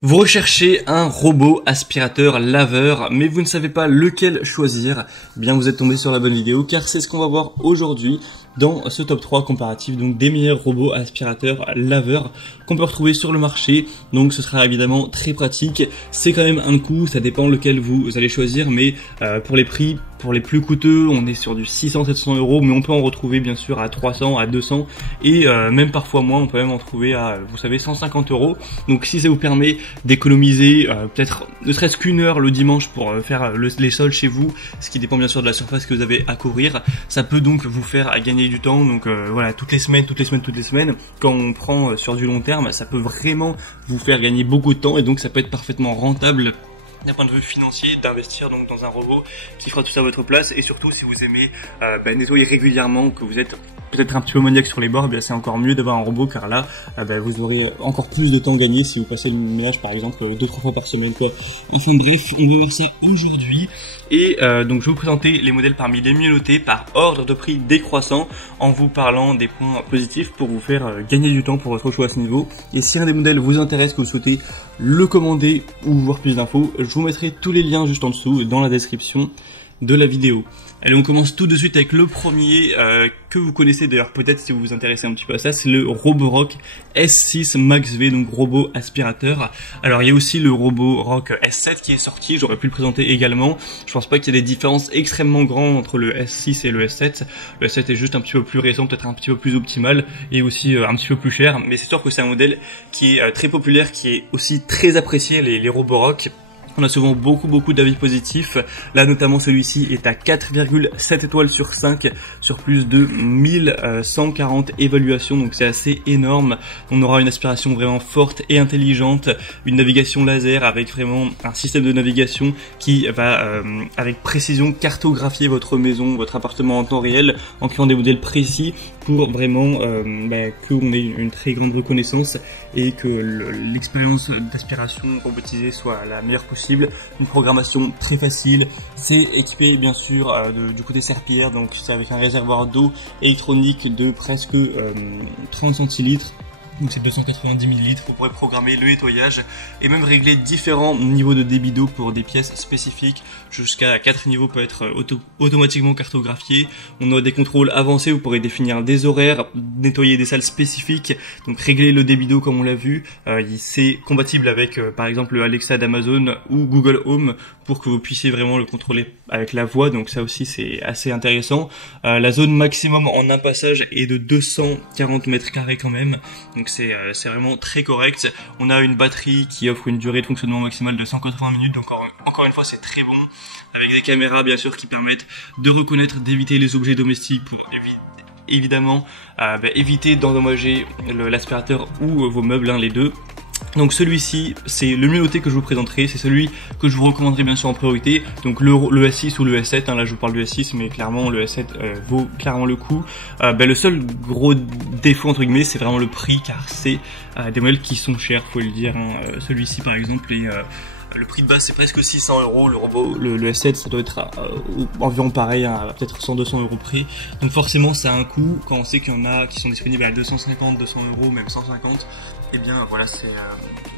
Vous recherchez un robot aspirateur laveur, mais vous ne savez pas lequel choisir. Eh bien, vous êtes tombé sur la bonne vidéo, car c'est ce qu'on va voir aujourd'hui dans ce top 3 comparatif, donc des meilleurs robots aspirateurs laveurs qu'on peut retrouver sur le marché. Donc ce sera évidemment très pratique. C'est quand même un coût, ça dépend lequel vous allez choisir, mais pour les prix, pour les plus coûteux, on est sur du 600-700 €, mais on peut en retrouver bien sûr à 300, à 200 et même parfois moins, on peut même en trouver à, vous savez, 150 €. Donc si ça vous permet d'économiser peut-être ne serait-ce qu'une heure le dimanche pour faire les sols chez vous, ce qui dépend bien sûr de la surface que vous avez à couvrir, ça peut donc vous faire gagner du temps. Donc voilà, toutes les semaines, quand on prend sur du long terme, ça peut vraiment vous faire gagner beaucoup de temps et donc ça peut être parfaitement rentable d'un point de vue financier d'investir donc dans un robot qui fera tout ça à votre place. Et surtout si vous aimez nettoyer régulièrement, que vous êtes peut-être un petit peu maniaque sur les bords, bien c'est encore mieux d'avoir un robot, car là vous aurez encore plus de temps gagné si vous passez le ménage par exemple 2-3 fois par semaine quoi. Enfin bref, on va voir ça aujourd'hui. Et donc je vais vous présenter les modèles parmi les mieux notés par ordre de prix décroissant, en vous parlant des points positifs pour vous faire gagner du temps pour votre choix à ce niveau. Et si un des modèles vous intéresse, que vous souhaitez le commander ou voir plus d'infos, je vous mettrai tous les liens juste en dessous dans la description de la vidéo. Allez, on commence tout de suite avec le premier que vous connaissez d'ailleurs peut-être si vous vous intéressez un petit peu à ça, c'est le Roborock S6 Max V, donc robot aspirateur. Alors il y a aussi le Roborock S7 qui est sorti, j'aurais pu le présenter également. Je pense pas qu'il y ait des différences extrêmement grandes entre le S6 et le S7. Le S7 est juste un petit peu plus récent, peut-être un petit peu plus optimal et aussi un petit peu plus cher, mais c'est sûr que c'est un modèle qui est très populaire, qui est aussi très apprécié, les Roborock. On a souvent beaucoup d'avis positifs. Là notamment celui-ci est à 4,7 étoiles sur 5 sur plus de 1140 évaluations, donc c'est assez énorme. On aura une aspiration vraiment forte et intelligente, une navigation laser avec vraiment un système de navigation qui va avec précision cartographier votre maison, votre appartement en temps réel, en créant des modèles précis pour vraiment qu'on ait une très grande reconnaissance et que l'expérience d'aspiration robotisée soit la meilleure possible. Une programmation très facile, c'est équipé bien sûr du côté serpillière, donc c'est avec un réservoir d'eau électronique de presque 30 centilitres. Donc c'est 290 ml, vous pourrez programmer le nettoyage et même régler différents niveaux de débit d'eau pour des pièces spécifiques. Jusqu'à 4 niveaux peut être automatiquement cartographié. On a des contrôles avancés, vous pourrez définir des horaires, nettoyer des salles spécifiques, donc régler le débit d'eau comme on l'a vu. C'est compatible avec par exemple le Alexa d'Amazon ou Google Home pour que vous puissiez vraiment le contrôler avec la voix, donc ça aussi c'est assez intéressant. La zone maximum en un passage est de 240 mètres carrés quand même, donc c'est vraiment très correct. On a une batterie qui offre une durée de fonctionnement maximale de 180 minutes, donc encore une fois c'est très bon, avec des caméras bien sûr qui permettent de reconnaître, d'éviter les objets domestiques pour évidemment éviter d'endommager l'aspirateur ou vos meubles, les deux. Donc celui-ci, c'est le mieux noté que je vous présenterai, c'est celui que je vous recommanderai bien sûr en priorité. Donc le S6 ou le S7, là je vous parle du S6, mais clairement le S7 vaut clairement le coup. Le seul gros défaut entre guillemets, c'est vraiment le prix, car c'est des modèles qui sont chers, faut le dire. Celui-ci par exemple est le prix de base c'est presque 600 €, le robot, le S7 ça doit être environ pareil, à peut-être 100-200 € près. Donc forcément ça a un coût, quand on sait qu'il y en a qui sont disponibles à 250, 200 €, même 150, et bien voilà, c'est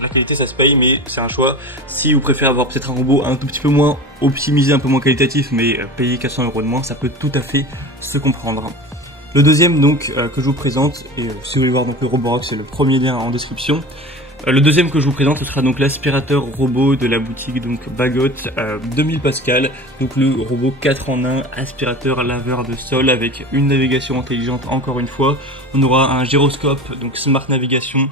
la qualité ça se paye, mais c'est un choix. Si vous préférez avoir peut-être un robot un tout petit peu moins optimisé, un peu moins qualitatif, mais payer 400 € de moins, ça peut tout à fait se comprendre. Le deuxième donc que je vous présente, et si vous voulez voir donc le Roborock, c'est le premier lien en description. Le deuxième que je vous présente, ce sera donc l'aspirateur robot de la boutique donc Bagot, 2000 Pascal, donc le robot 4 en 1 aspirateur laveur de sol avec une navigation intelligente. Encore une fois, on aura un gyroscope, donc Smart Navigation,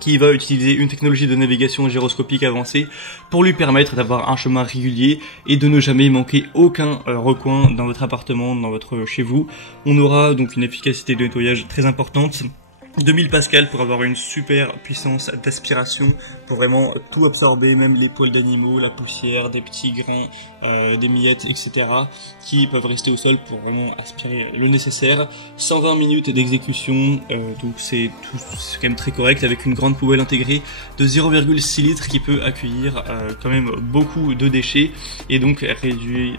qui va utiliser une technologie de navigation gyroscopique avancée pour lui permettre d'avoir un chemin régulier et de ne jamais manquer aucun recoin dans votre appartement, chez vous. On aura donc une efficacité de nettoyage très importante. 2000 Pascal pour avoir une super puissance d'aspiration, pour vraiment tout absorber, même les poils d'animaux, la poussière, des petits grains, des miettes, etc. qui peuvent rester au sol pour vraiment aspirer le nécessaire. 120 minutes d'exécution, donc c'est quand même très correct, avec une grande poubelle intégrée de 0,6 litres qui peut accueillir quand même beaucoup de déchets, et donc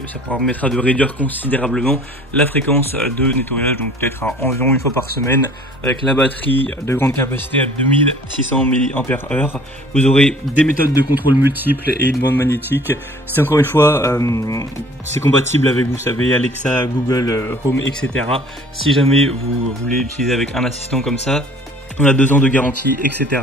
ça permettra de réduire considérablement la fréquence de nettoyage, donc peut-être environ une fois par semaine, avec la batterie batterie de grande capacité à 2600 mAh. Vous aurez des méthodes de contrôle multiples et une bande magnétique. C'est encore une fois, c'est compatible avec, vous savez, Alexa, Google Home, etc. Si jamais vous voulez l'utiliser avec un assistant comme ça, on a 2 ans de garantie, etc.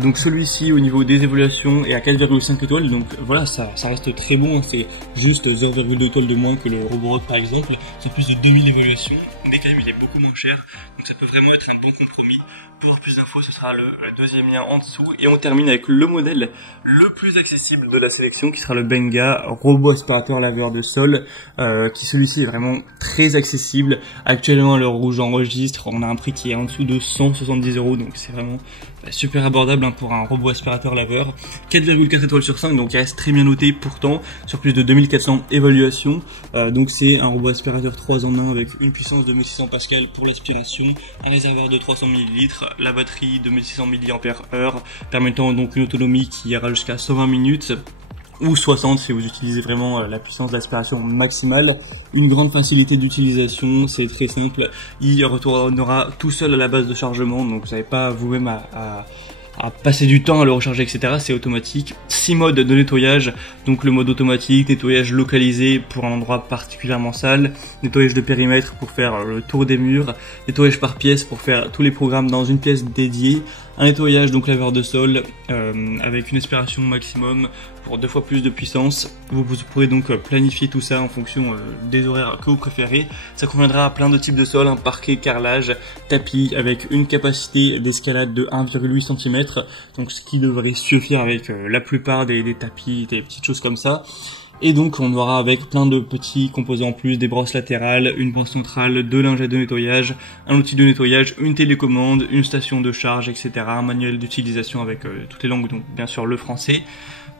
Donc celui-ci au niveau des évaluations est à 4,5 étoiles, donc voilà, ça reste très bon, c'est juste 0,2 étoiles de moins que le Roborock par exemple, c'est plus de 2000 évaluations, mais quand même il est beaucoup moins cher, donc ça peut vraiment être un bon compromis. Pour avoir plus d'infos, ce sera le deuxième lien en dessous, et on termine avec le modèle le plus accessible de la sélection, qui sera le Benga robot aspirateur laveur de sol, qui celui-ci est vraiment très accessible. Actuellement à l'heure où j'enregistre, on a un prix qui est en dessous de 170 €, donc c'est vraiment super abordable pour un robot aspirateur laveur. 4,4 étoiles sur 5, donc il reste très bien noté pourtant sur plus de 2400 évaluations. Donc c'est un robot aspirateur 3 en 1 avec une puissance de 1600 Pascal pour l'aspiration, un réservoir de 300 ml, la batterie de 1600 mAh permettant donc une autonomie qui ira jusqu'à 120 minutes ou 60 si vous utilisez vraiment la puissance d'aspiration maximale. Une grande facilité d'utilisation, c'est très simple, il retournera tout seul à la base de chargement, donc vous n'avez pas vous-même à passer du temps à le recharger, etc. C'est automatique. 6 modes de nettoyage, donc le mode automatique, nettoyage localisé pour un endroit particulièrement sale, nettoyage de périmètre pour faire le tour des murs, nettoyage par pièce pour faire tous les programmes dans une pièce dédiée, un nettoyage donc laveur de sol avec une aspiration maximum pour 2 fois plus de puissance. Vous pourrez donc planifier tout ça en fonction des horaires que vous préférez. Ça conviendra à plein de types de sols, un parquet, carrelage, tapis, avec une capacité d'escalade de 1,8 cm, donc ce qui devrait suffire avec la plupart des tapis, des petites choses comme ça. Et donc on aura avec plein de petits composants en plus, des brosses latérales, une brosse centrale, 2 lingettes de nettoyage, un outil de nettoyage, une télécommande, une station de charge, etc. Un manuel d'utilisation avec toutes les langues, donc bien sûr le français.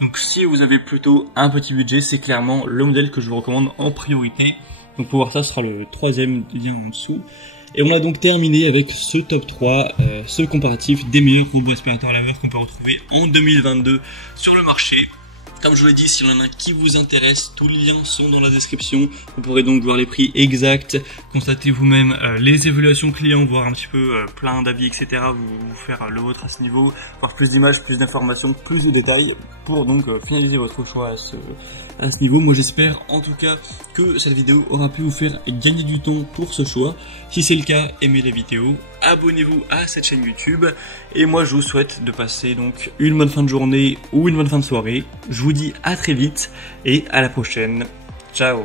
Donc si vous avez plutôt un petit budget, c'est clairement le modèle que je vous recommande en priorité. Donc pour voir ça, ce sera le 3e lien en dessous. Et on a donc terminé avec ce top 3, ce comparatif des meilleurs robots aspirateurs laveurs qu'on peut retrouver en 2022 sur le marché. Comme je vous l'ai dit, s'il y en a un qui vous intéresse, tous les liens sont dans la description. Vous pourrez donc voir les prix exacts, constater vous-même les évaluations clients, voir un petit peu plein d'avis, etc. Vous faire le vôtre à ce niveau, voir plus d'images, plus d'informations, plus de détails pour donc finaliser votre choix à ce niveau. Moi j'espère en tout cas que cette vidéo aura pu vous faire gagner du temps pour ce choix. Si c'est le cas, aimez la vidéo, abonnez-vous à cette chaîne YouTube et moi je vous souhaite de passer donc une bonne fin de journée ou une bonne fin de soirée. Je vous dis à très vite et à la prochaine. Ciao.